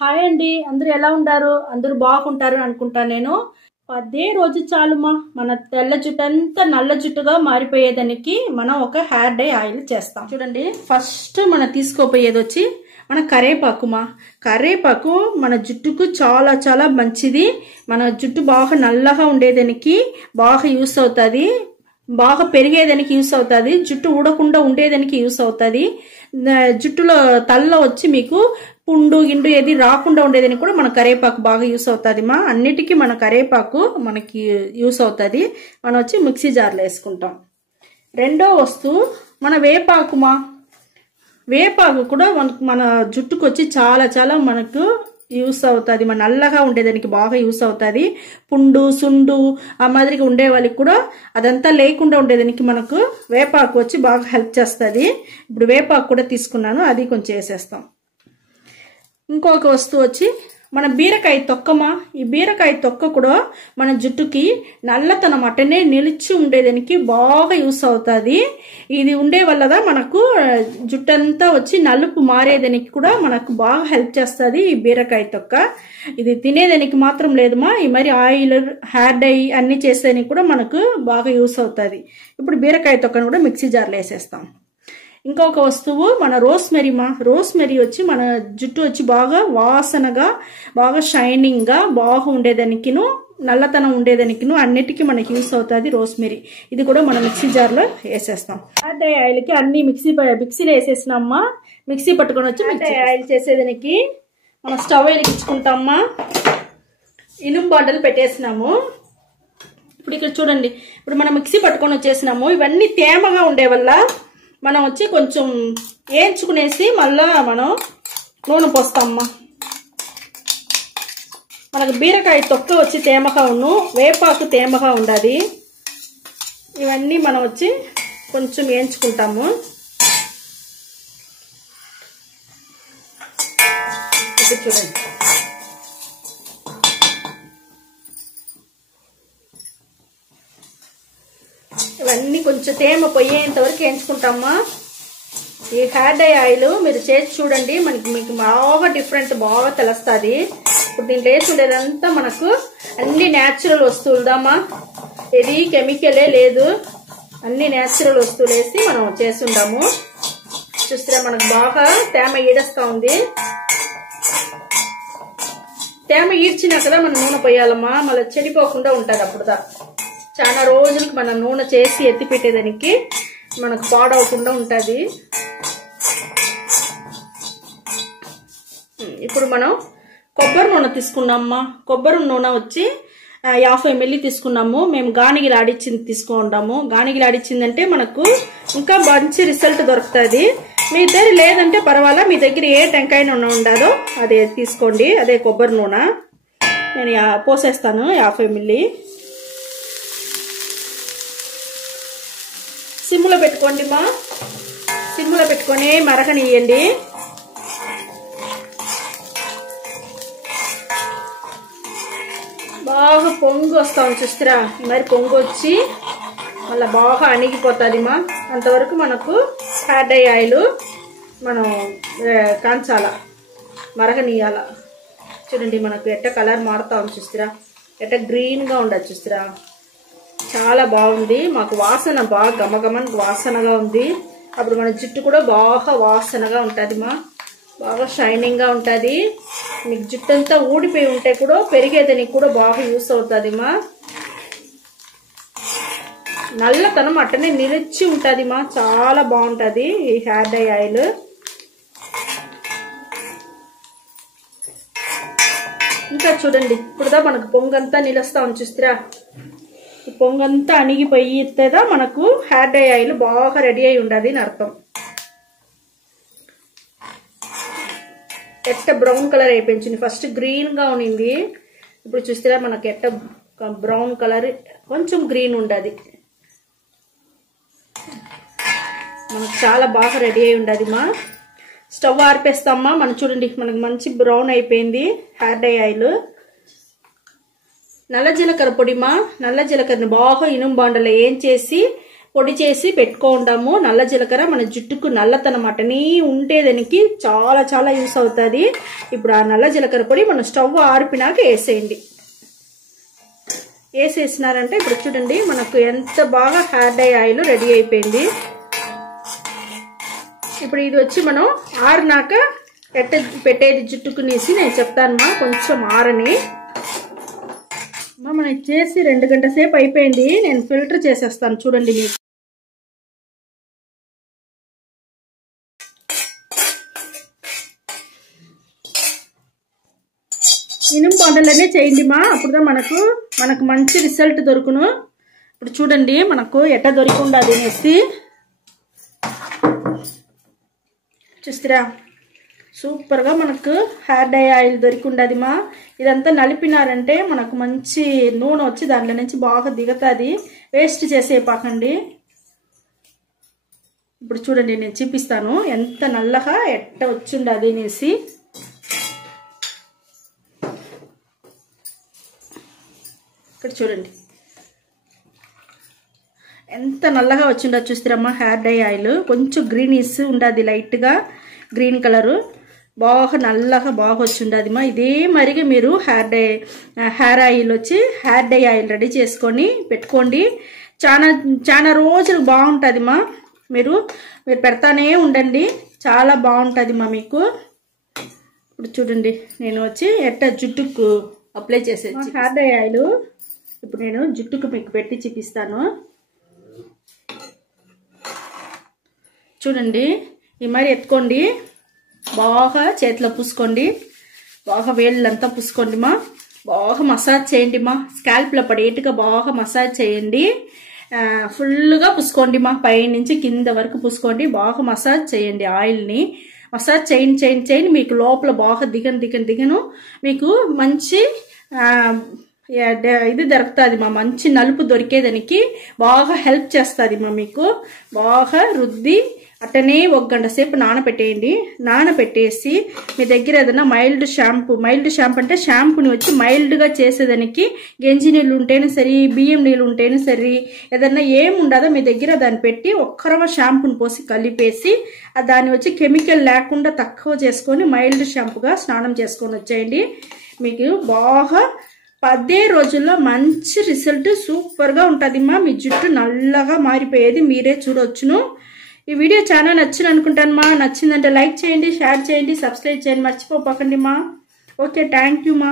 Hi అండి, అందరూ ఎలా ఉంటారు? అందరూ బాగుంటారు అనుకుంటాను నేను. అదే రోజు చాలుమా మన తెల్ల జుట్టు అంతా నల్ల జుట్టుగా మారిపోయేదానికి మనం ఒక హెయిర్ డై ఆయిల్ చేస్తాం. చూడండి, ఫస్ట్ మనం తీసుకోపోయేది వచ్చి మన కరేపాకుమా. కరేపాకు మన జుట్టుకు చాలా చాలా మంచిది. మన జుట్టు బాగా నల్లగా ఉండేదానికి బాగా యూస్ అవుతుంది, బాగా పెరిగేదానికి యూస్ అవుతుంది, జుట్టు ఊడకుండా ఉండేదానికి యూస్ అవుతుంది. జుట్టులో తలలో వచ్చి మీకు పుండు గిండు ఏది రాకుండా ఉండేదని కూడా మన కరేపాకు బాగా యూస్ అవుతుంది మా. అన్నిటికీ మన కరేపాకు మనకి యూస్ అవుతుంది. మనం వచ్చి మిక్సీ జార్లో వేసుకుంటాం. రెండో వస్తువు మన వేపాకు మా. వేపాకు కూడా మన జుట్టుకు వచ్చి చాలా చాలా మనకు యూస్ అవుతుంది. మన నల్లగా ఉండేదానికి బాగా యూస్ అవుతుంది. పుండు సుండు ఆ మాదిరిగా ఉండే వాళ్ళకి కూడా అదంతా లేకుండా ఉండేదానికి మనకు వేపాకు వచ్చి బాగా హెల్ప్ చేస్తుంది. ఇప్పుడు వేపాకు కూడా తీసుకున్నాను, అది కొంచెం వేసేస్తాం. ఇంకొక వస్తువు వచ్చి మన బీరకాయ తొక్కమా. ఈ బీరకాయ తొక్క కూడా మన జుట్టుకి నల్లతనం అట్టనే నిలిచి ఉండేదానికి బాగా యూస్ అవుతుంది. ఇది ఉండే వల్లదా మనకు జుట్టంతా వచ్చి నలుపు మారేదానికి కూడా మనకు బాగా హెల్ప్ చేస్తుంది ఈ బీరకాయ తొక్క. ఇది తినేదానికి మాత్రం లేదుమా, ఈ మరి ఆయిల్ హెయిర్ డై అన్ని చేసేదానికి కూడా మనకు బాగా యూస్ అవుతుంది. ఇప్పుడు బీరకాయ తొక్కను కూడా మిక్సీ జార్లో వేసేస్తాం. ఇంకొక వస్తువు మన రోస్మెరీ మా. రోస్మెరీ వచ్చి మన జుట్టు వచ్చి బాగా వాసనగా బాగా షైనింగ్గా బాగా ఉండేదానికిను నల్లతనం ఉండేదానికిను అన్నిటికీ మనకి యూస్ అవుతుంది రోస్మెరీ. ఇది కూడా మనం మిక్సీ జార్లో వేసేస్తాం. హెయిర్ డై ఆయిల్కి అన్ని మిక్సీలో వేసేసినామ్మా. మిక్సీ పట్టుకొని వచ్చి హెయిర్ డై ఆయిల్ చేసేదానికి మనం స్టవ్ వెలిగించుకుంటామా. ఇనుము బాండలు పెట్టేసినాము. ఇప్పుడు ఇక్కడ చూడండి, ఇప్పుడు మనం మిక్సీ పట్టుకొని వచ్చేసినాము. ఇవన్నీ తేమగా ఉండే వల్ల మనం వచ్చి కొంచెం వేయించుకునేసి మళ్ళా మనం నూనె పోస్తామమ్మా. మనకు బీరకాయ తొక్క వచ్చి తేమగా ఉన్ను, వేపాకు తేమగా ఉండాలి. ఇవన్నీ మనం వచ్చి కొంచెం వేయించుకుంటాము. ఇప్పుడు చూడండి, ఇవన్నీ కొంచెం తేమ పోయేంత వరకు వేయించుకుంటామా. ఈ హెయిర్ డై ఆయిల్ మీరు చేసి చూడండి, మీకు బాగా డిఫరెంట్ బాగా తెలుస్తుంది. ఇప్పుడు దీంట్లో వేసి ఉండేదంతా మనకు అన్ని న్యాచురల్ వస్తువులుదామా, ఇది కెమికలే లేదు, అన్ని న్యాచురల్ వస్తువులు వేసి మనం చేస్తుంటాము. చూస్తే మనకు బాగా తేమ ఈడేస్తా ఉంది. తేమ ఈడ్చినా కదా మనం నూనె పోయాలమ్మా, మళ్ళీ చెడిపోకుండా ఉంటుంది. అప్పుడుదా చాలా రోజులకి మనం నూనె చేసి ఎత్తి పెట్టేదానికి మనకు పాడవకుండా ఉంటుంది. ఇప్పుడు మనం కొబ్బరి నూనె తీసుకున్నామమ్మా. కొబ్బరి నూనె వచ్చి 50 ml తీసుకున్నాము. మేము గానిగిలు ఆడిచ్చింది తీసుకుంటాము. గానిగిలు ఆడిచ్చిందంటే మనకు ఇంకా మంచి రిజల్ట్ దొరుకుతుంది. మీ దగ్గర లేదంటే పర్వాలా, మీ దగ్గర ఏ టెంకాయ నూనె ఉండదో అదే తీసుకోండి, అదే కొబ్బరి నూనె. నేను పోసేస్తాను 50 ml. సిమ్లో పెట్టుకోండి మా. సిమ్లో పెట్టుకొని మరగనియండి. బాగా పొంగు వస్తాం చూస్తారా, మరి పొంగు వచ్చి మళ్ళీ బాగా అణిగిపోతుంది మా. అంతవరకు మనకు హెయిర్ డై ఆయిల్ మనం కాంచాల, మరగనీయాల. చూడండి మనకు ఎట్ట కలర్ మారుతాం చూస్తారా, ఎట్ట గ్రీన్గా ఉండదు చూస్తారా. చాలా బాగుంది, మాకు వాసన బాగా గమగమన్ వాసనగా ఉంది. అప్పుడు మన జుట్టు కూడా బాగా వాసనగా ఉంటుంది మా, బాగా షైనింగ్గా ఉంటుంది. మీకు జుట్టు అంతా ఊడిపోయి ఉంటే కూడా పెరిగేదానికి కూడా బాగా యూస్ అవుతుంది మా. నల్లతనం అట్టనే నిలిచి ఉంటుంది మా, చాలా బాగుంటుంది ఈ హెయిర్ డై ఆయిల్. ఇంకా చూడండి, ఇప్పుడుదా మనకు పొంగంతా నిలుస్తా చూస్తారా. ఈ పొంగంతా అణిగిపోయితేదా మనకు హెయిర్ డై ఆయిల్ బాగా రెడీ అయి ఉండదు అని అర్థం. ఎట్ట బ్రౌన్ కలర్ అయిపోయింది. ఫస్ట్ గ్రీన్గా ఉన్నింది, ఇప్పుడు చూస్తారా మనకు ఎట్ట బ్రౌన్ కలర్ కొంచెం గ్రీన్ ఉండదు. మనకు చాలా బాగా రెడీ అయి ఉండదు మా. స్టవ్ ఆర్పేస్తామా. మనం చూడండి, మనకు మంచి బ్రౌన్ అయిపోయింది హెయిర్ డై ఆయిల్. నల్ల జీలకర్ర పొడి మా. నల్ల జీలకర్రని బాగా ఇనుము బాండలో వేయించేసి పొడి చేసి పెట్టుకుంటాము నల్ల జీలకర్ర మన జుట్టుకు నల్లతనం అటనీ ఉండేదానికి చాలా చాలా యూస్ అవుతుంది. ఇప్పుడు ఆ నల్ల జీలకర్ర పొడి మనం స్టవ్ ఆరిపినాక వేసేయండి. వేసేసినారంటే ఇప్పుడు చూడండి మనకు ఎంత బాగా హెయిర్ డై ఆయిల్ రెడీ అయిపోయింది. ఇప్పుడు ఇది వచ్చి మనం ఆరినాక ఎట్ట పెట్టేది జుట్టుకునేసి నేను చెప్తానమ్మా. కొంచెం ఆరని మనం చేసి 2 గంటల సేపు అయిపోయింది. నేను ఫిల్టర్ చేసేస్తాను చూడండి. మీకు ఇనుము బాండలనే చేయండి మా, అప్పుడు మనకు మంచి రిజల్ట్ దొరుకును. ఇప్పుడు చూడండి మనకు ఎట్ట దొరికిందా అనేసి చూస్తారా, సూపర్గా మనకు హెయిర్ డై ఆయిల్ దొరికిండది మా. ఇదంతా నలిపినారంటే మనకు మంచి నూనె వచ్చి దాంట్లో నుంచి బాగా దిగుతుంది. వేస్ట్ చేసేపాకండి. ఇప్పుడు చూడండి నేను చూపిస్తాను ఎంత నల్లగా ఎట్ట వచ్చిండది అనేసి. ఇక్కడ చూడండి ఎంత నల్లగా వచ్చిండో చూస్తారమ్మా. హెయిర్ డై ఆయిల్ కొంచెం గ్రీనిష్ ఉండదు, లైట్గా గ్రీన్ కలరు, బాగా నల్లగా బాగా వచ్చిండది మా. ఇదే మరిగా మీరు హెయిర్ ఆయిల్ వచ్చి హెయిర్ డై ఆయిల్ రెడీ చేసుకొని పెట్టుకోండి. చాలా రోజులు బాగుంటుంది మా. మీరు పెడతానే ఉండండి, చాలా బాగుంటుంది మా మీకు. ఇప్పుడు చూడండి నేను వచ్చి ఎట్ట జుట్టుకు అప్లై చేసేది హెయిర్ డై ఆయిల్ ఇప్పుడు నేను జుట్టుకు మీకు పెట్టి చూపిస్తాను. చూడండి ఈ మరి ఎత్తుకోండి, బాగా చేతిలో పూసుకోండి, బాగా వేళ్ళంతా పూసుకోండి మా. బాగా మసాజ్ చేయండి మా, స్కాల్ప్లో పడేట్టుగా బాగా మసాజ్ చేయండి. ఫుల్గా పూసుకోండి మా, పై నుంచి కింద వరకు పూసుకోండి. బాగా మసాజ్ చేయండి, ఆయిల్ని మసాజ్ చేయండి. మీకు లోపల బాగా దిగను మీకు మంచి ఇది దొరుకుతుంది మా. మంచి నలుపు దొరికేదానికి బాగా హెల్ప్ చేస్తుంది మా. మీకు బాగా రుద్ది అట్టనే 1 గంట సేపు నానబెట్టేయండి. నానబెట్టేసి మీ దగ్గర ఏదైనా మైల్డ్ షాంపూ అంటే షాంపూని వచ్చి మైల్డ్గా చేసేదానికి గంజి నీళ్ళు ఉంటేనే సరి, బియ్యం నీళ్ళు ఉంటేనే సరి, ఏదన్నా ఏముండదో మీ దగ్గర దాన్ని పెట్టి 1 రవ్వ షాంపూని పోసి కలిపేసి దాన్ని వచ్చి కెమికల్ లేకుండా తక్కువ చేసుకొని మైల్డ్ షాంపూగా స్నానం చేసుకొని వచ్చేయండి. మీకు బాగా 10 రోజుల్లో మంచి రిజల్ట్ సూపర్గా ఉంటుంది మా. మీ జుట్టు నల్లగా మారిపోయేది మీరే చూడొచ్చును. ఈ వీడియో చాలా నచ్చింది అనుకుంటాను మా. నచ్చిందంటే లైక్ చేయండి, షేర్ చేయండి, సబ్స్క్రైబ్ చేయండి మర్చిపోకండి మా. ఓకే, థ్యాంక్ యూ మా.